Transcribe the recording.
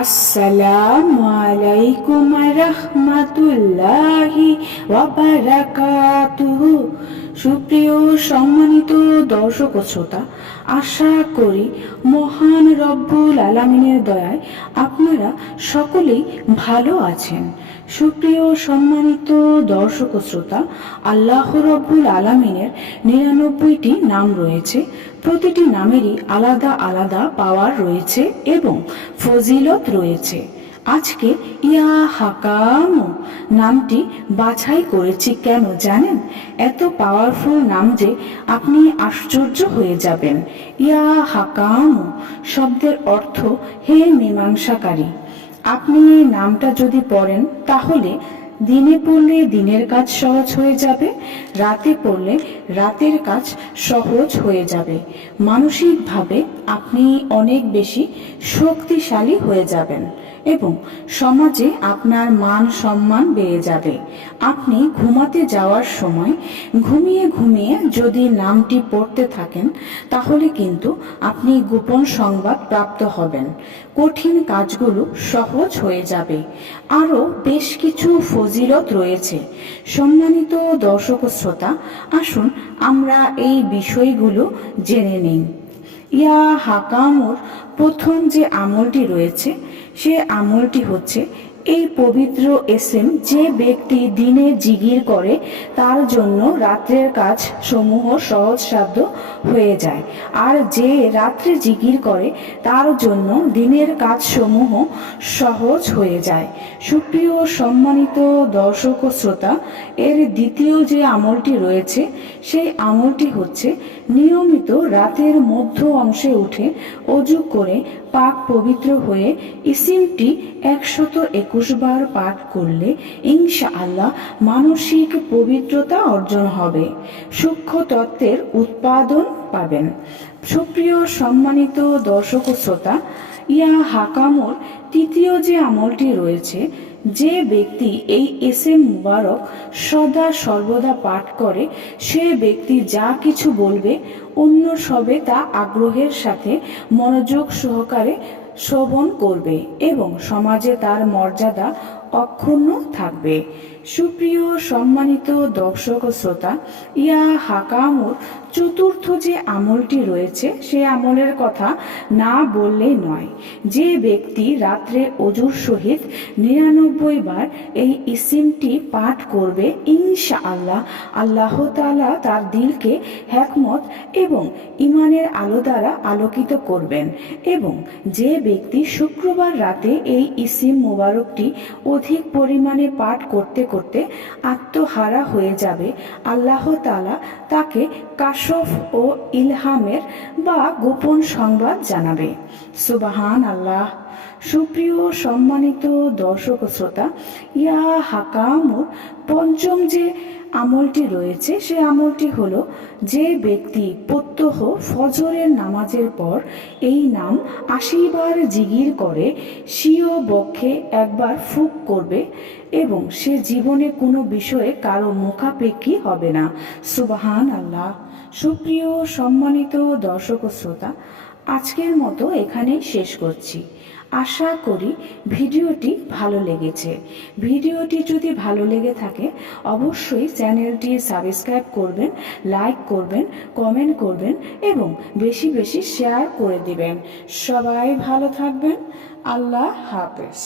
আসসালামু আলাইকুম রাহমাতুল্লাহি ওয়া বারাকাতুহু। সুপ্রিয় সম্মানিত দর্শক ও শ্রোতা, আশা করি মহান রব্বুল আলামিনের দয়ায় আপনারা সকলেই ভালো আছেন। সুপ্রিয় সম্মানিত দর্শক ও শ্রোতা, আল্লাহ রব্বুল আলামিনের ৯৯টি নাম রয়েছে। প্রতিটি নামেরই আলাদা আলাদা পাওয়ার রয়েছে এবং ফজিলত রয়েছে। আজকে ইয়া হাকাম নামটি বাছাই করেছি কেন জানেন? এত পাওয়ারফুল নাম যে আপনি আশ্চর্য হয়ে যাবেন। ইয়া হাকাম শব্দের অর্থ হে মীমাংসাকারী। আপনি এই নামটা যদি পড়েন তাহলে দিনে পড়লে দিনের কাজ সহজ হয়ে যাবে, রাতে পড়লে রাতের কাজ সহজ হয়ে যাবে। মানসিকভাবে আপনি অনেক বেশি শক্তিশালী হয়ে যাবেন এবং সমাজে আপনার মান সম্মান বেড়ে যাবে। আপনি ঘুমাতে যাওয়ার সময় ঘুমিয়ে ঘুমিয়ে যদি নামটি পড়তে থাকেন তাহলে কিন্তু আপনি গোপন সংবাদ প্রাপ্ত হবেন। কঠিন কাজগুলো সহজ হয়ে যাবে। আরও বেশ কিছু ফজিলত রয়েছে। সম্মানিত দর্শক শ্রোতা, আসুন আমরা এই বিষয়গুলো জেনে নিই। ইয়া হাকামুর প্রথম যে আমলটি রয়েছে সে আমলটি হচ্ছে এই পবিত্র এসেম যে ব্যক্তি দিনে জিগির করে তার জন্য রাত্রের কাজ সমূহ সহজসাধ্য হয়ে যায়, আর যে রাত্রে জিগির করে তার জন্য দিনের কাজ সমূহ সহজ হয়ে যায়। সুপ্রিয় সম্মানিত দর্শক ও শ্রোতা, এর দ্বিতীয় যে আমলটি রয়েছে সেই আমলটি হচ্ছে নিয়মিত রাতের মধ্য অংশে উঠে অজু করে পাক পবিত্র হয়ে ইসিমটি ১২১ বার পাঠ করলে ইনশাআল্লাহ মানসিক পবিত্রতা অর্জন হবে, সূক্ষ্ম তত্ত্বের উৎপাদন পাবেন। সুপ্রিয় সম্মানিত দর্শক ও শ্রোতা, ইয়া হাকামুর তৃতীয় যে আমলটি রয়েছে, যে ব্যক্তি এই এসেম মুবারক সদা সর্বদা পাঠ করে সে ব্যক্তি যা কিছু বলবে অন্য সবে তা আগ্রহের সাথে মনোযোগ সহকারে শ্রবণ করবে এবং সমাজে তার মর্যাদা অক্ষুণ্ণ থাকবে। সুপ্রিয় সম্মানিত দর্শক ও শ্রোতা, ইয়া হাকামুর চতুর্থ যে আমলটি রয়েছে সে আমলের কথা না বললেই নয়। যে ব্যক্তি রাত্রে অজুর সহিত ৯৯ বার এই ইসিমটি পাঠ করবে ইনশাআল্লাহ আল্লাহ তাআলা তার দিলকে হিকমত এবং ইমানের আলো দ্বারা আলোকিত করবেন এবং যে ব্যক্তি শুক্রবার রাতে এই ইসিম মোবারকটি অধিক পরিমাণে পাঠ করতে করতে আত্মহারা হয়ে যাবে, আল্লাহ তাআলা তাকে কাশফ ও ইলহামের বা গোপন সংবাদ জানাবে। সুবহান আল্লাহ। সুপ্রিয় সম্মানিত দর্শক শ্রোতা, ইয়া হাকামুর পঞ্চম যে আমলটি রয়েছে সে আমলটি হলো যে ব্যক্তি প্রত্যহ ফজরের নামাজের পর এই নাম ৮০ বার জিগির করে স্বীয় বক্ষে একবার ফুঁক করবে এবং সে জীবনে কোনো বিষয়ে কারো মুখাপেক্ষী হবে না। সুবহান আল্লাহ। সুপ্রিয় সম্মানিত দর্শক শ্রোতা, আজকের মতো এখানেই শেষ করছি। আশা করি ভিডিওটি ভালো লেগেছে। ভিডিওটি যদি ভালো লেগে থাকে অবশ্যই চ্যানেলটি সাবস্ক্রাইব করবেন, লাইক করবেন, কমেন্ট করবেন এবং বেশি বেশি শেয়ার করে দিবেন। সবাই ভালো থাকবেন। আল্লাহ হাফেজ।